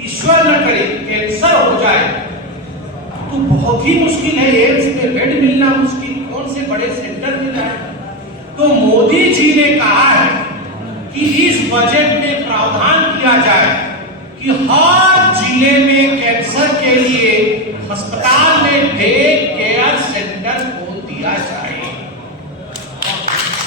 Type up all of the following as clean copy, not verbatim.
ईश्वर न करे कैंसर हो जाए तो बहुत ही मुश्किल है। एम्स में बेड मिलना मुश्किल, कौन से बड़े सेंटर मिल रहा है। तो मोदी जी ने कहा है कि इस बजट में प्रावधान किया जाए कि हर जिले में कैंसर के लिए अस्पताल में डे केयर सेंटर खोल दिया जाए।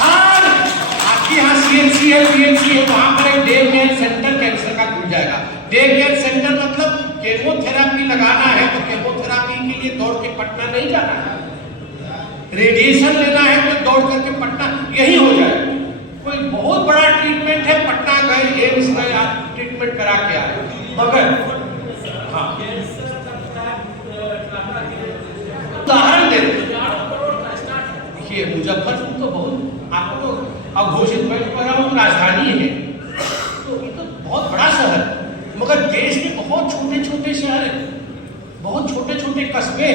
हर आपके यहाँ सीएमसी है, पीएमसी है, वहां पर एक डे केयर सेंटर कैंसर का खुल जाएगा। डे केयर सेंटर मतलब केमोथेरेपी लगाना है तो केमोथेरेपी के लिए दौड़ के पटना नहीं जाना है, रेडिएशन लेना है तो दौड़ करके पटना, यही हो जाए। कोई बहुत बड़ा ट्रीटमेंट है, पटना गए, एम्स गए, आप ट्रीटमेंट करा के आए। मगर हाँ उदाहरण दे देखिए, मुजफ्फरपुर तो बहुत आपको अघोषित राजधानी है, तो ये तो बहुत बड़ा शहर, मगर देश में बहुत छोटे छोटे शहर हैं, बहुत छोटे छोटे कस्बे,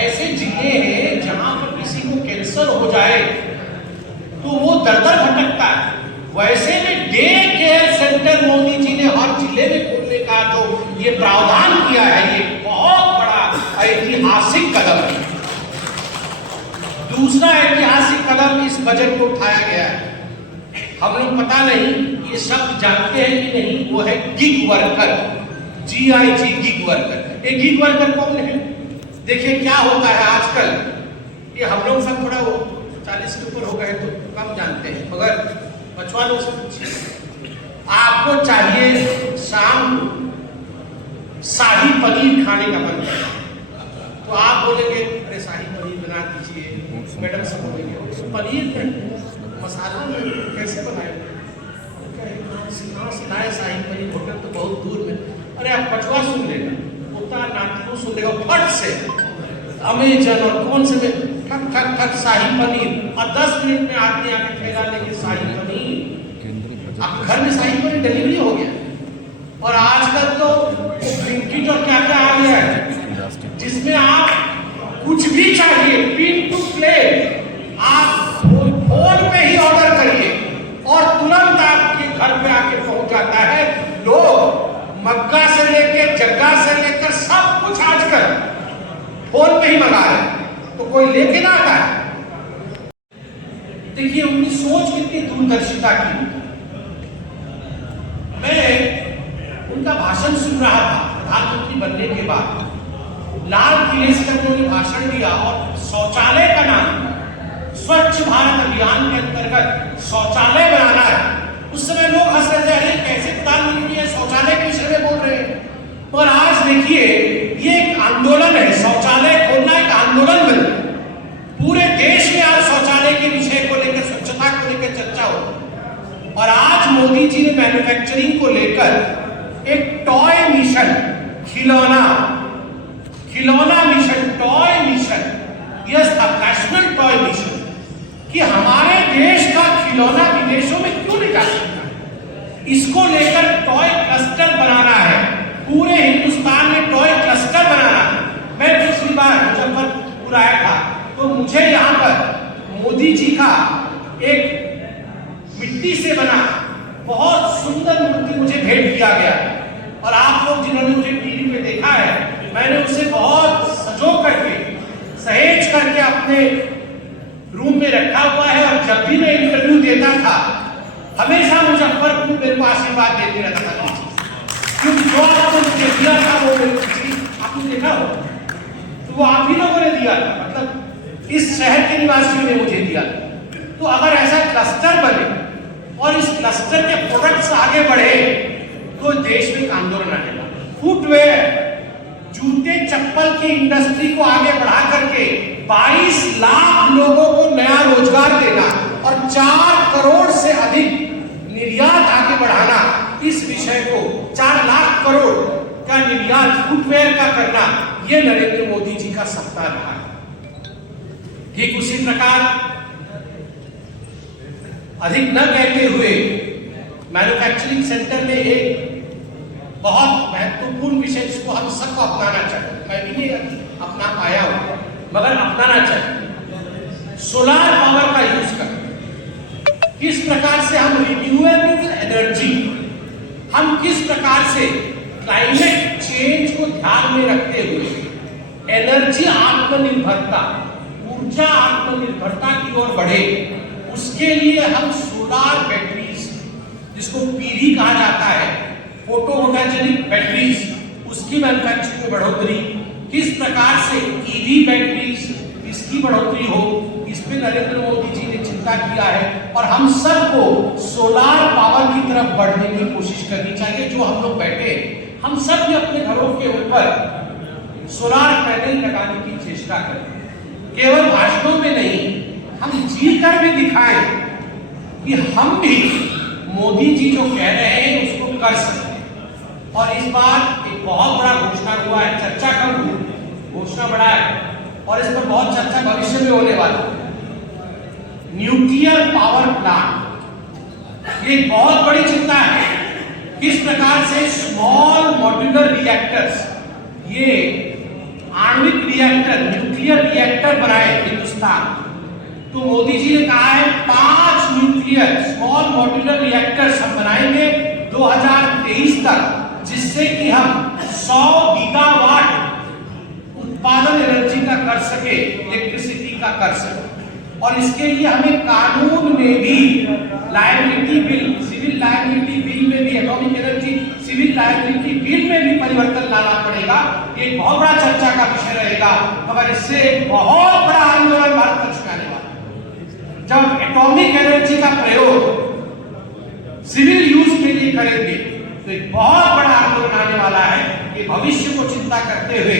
ऐसे जिले हैं जहां पर किसी को कैंसर हो जाए तो वो दर दर भटकता है। वैसे में day care centre Modi ji ने हर जिले में खोलने का जो ये प्रावधान किया है, ये बहुत बड़ा ऐतिहासिक कदम है। दूसरा ऐतिहासिक कदम इस बजट को उठाया गया है, हम लोग पता नहीं ये शब्द जानते हैं कि नहीं, वो है gig worker, GIG, gig worker. ये गिग वर्कर कौन है? देखिए क्या होता है आजकल, ये हम लोग सब थोड़ा 40 के ऊपर हो गए तो कम जानते हैं, मगर बचवा लोग से पूछिए, आपको चाहिए शाम को शाही पनीर खाने का मन है, तो आप बोलेंगे अरे शाही पनीर बना दीजिए, मैडम सब बोलेंगे पनीर नहीं, मसाला नहीं, कैसे बनाएंगे? सिलाए शाही पनीर होटल तो बहुत दूर में, अरे आप बचवा सुन लेगा, नाटक सुन लेगा, फट से अमेजन और कौन से में ठक ठक ठक शाही पनीर, और 10 मिनट में आदमी आके ठेला लेके शाही पनीर, आप घर में शाही पनीर डिलीवरी हो गया। और आजकल तो ब्लिंकिट और क्या क्या आ गया है, जिसमें आप कुछ भी चाहिए पिन टू प्लेट, आप फोन पे ही ऑर्डर करिए और तुरंत आपके घर पे आके पहुंच जाता है। लोग मक्का से लेकर जग्गा से लेकर सब कुछ आजकल फोन पे ही मंगा रहे हैं, तो कोई लेके ना आता है। देखिए उनकी सोच कितनी दूरदर्शिता की। मैं उनका भाषण सुन रहा था प्रधानमंत्री बनने के बाद, लाल किले से जब उन्होंने भाषण दिया और शौचालय का नाम स्वच्छ भारत अभियान के अंतर्गत शौचालय बनाना है, उस समय लोग हंस रहे थे, अरे कैसे प्रधानमंत्री शौचालय के विषय में बोल रहे हैं। और आज देखिए ये एक आंदोलन है, शौचालय खोलना एक आंदोलन बन गया। पूरे देश में आज शौचालय के विषय को लेकर, स्वच्छता को लेकर चर्चा हो। और आज मोदी जी ने मैन्युफैक्चरिंग को लेकर एक टॉय मिशन, खिलौना मिशन, टॉय मिशन, यस था नेशनल टॉय मिशन, कि हमारे देश का खिलौना विदेशों में क्यों नहीं जा सकता, इसको लेकर टॉय क्लस्टर बनाना है, पूरे हिंदुस्तान में टॉय क्लस्टर बनाना है। मैं पिछली बार मुजफ्फरपुर आया था तो मुझे यहाँ पर मोदी जी का एक मिट्टी से बना बहुत सुंदर मूर्ति मुझे भेंट किया गया, और आप लोग जिन्होंने मुझे टीवी पे देखा है, मैंने उसे बहुत सजो करके सहेज करके अपने रूम में रखा हुआ है। और जब भी मैं इंटरव्यू देता था हमेशा मुजफ्फरपुर मेरे को आशीर्वाद देते रहता था, क्योंकि जो आपने मुझे दिया था वो आपने देखा हो, तो वो आप ही लोगों ने दिया था, मतलब इस शहर के निवासियों ने मुझे दिया। तो अगर ऐसा क्लस्टर बने और इस क्लस्टर के प्रोडक्ट्स आगे बढ़े तो देश में एक आंदोलन आएगा। फुटवेयर, जूते चप्पल की इंडस्ट्री को आगे बढ़ा करके 22 लाख लोगों को नया रोजगार देना और 4 करोड़ से अधिक निर्यात आगे बढ़ाना, इस विषय को 4 लाख करोड़ का निर्यात फुटवेयर का करना, यह नरेंद्र मोदी जी का सपना रहा है। ठीक उसी प्रकार अधिक न कहते हुए मैन्युफैक्चरिंग सेंटर में एक बहुत महत्वपूर्ण विषय जिसको हम सबको अपनाना चाहिए, मैं भी नहीं अपना पाया हूं मगर अपनाना चाहिए, सोलर पावर का यूज कर किस प्रकार से हम रिन्यूएबल एनर्जी, हम किस प्रकार से क्लाइमेट चेंज को ध्यान में रखते हुए एनर्जी आत्मनिर्भरता, ऊर्जा आत्मनिर्भरता की ओर बढ़े, उसके लिए हम सोलार बैटरीज, जिसको पीवी कहा जाता है, फोटोवोल्टाइक बैटरीज, उसकी मैन्युफैक्चरिंग में बढ़ोतरी, किस प्रकार से ईवी बैटरीज इसकी बढ़ोतरी हो, इस पे नरेंद्र मोदी जी ने चिंता किया है। और हम सबको सोलार पावर की तरफ बढ़ने की कोशिश करनी चाहिए। जो हम लोग बैठे, हम सब भी अपने घरों के ऊपर सोलार पैनल लगाने की चेष्टा करें। केवल भाषणों में नहीं, हम जी कर भी दिखाएं कि हम भी मोदी जी जो कह रहे हैं उसको कर सकते हैं। और इस बार एक बहुत बड़ा घोषणा हुआ है, चर्चा कम हुई, घोषणा बड़ा है और इस पर बहुत चर्चा भविष्य में होने वाला है। न्यूक्लियर पावर प्लांट, ये बहुत बड़ी चिंता है। किस प्रकार से स्मॉल मॉड्यूलर रिएक्टर्स, ये आणविक रिएक्टर, न्यूक्लियर रिएक्टर बनाए हिंदुस्तान। तो मोदी जी ने कहा है 5 न्यूक्लियर स्मॉल मॉड्यूलर रिएक्टर्स हम बनाएंगे 2023 तक, जिससे कि हम 100 गीगावाट उत्पादन एनर्जी का कर सके, इलेक्ट्रिसिटी का कर सके। और इसके लिए हमें कानून में भी liability bill, civil liability bill में भी, atomic energy civil liability bill में भी परिवर्तन लाना पड़ेगा। ये बहुत बड़ा चर्चा का विषय रहेगा, मगर इससे बहुत बड़ा आंदोलन भारत वर्ष में आने वाला है। जब एटॉमिक एनर्जी का प्रयोग सिविल यूज के लिए करेंगे तो एक बहुत बड़ा आंदोलन आने वाला है। ये भविष्य को चिंता करते हुए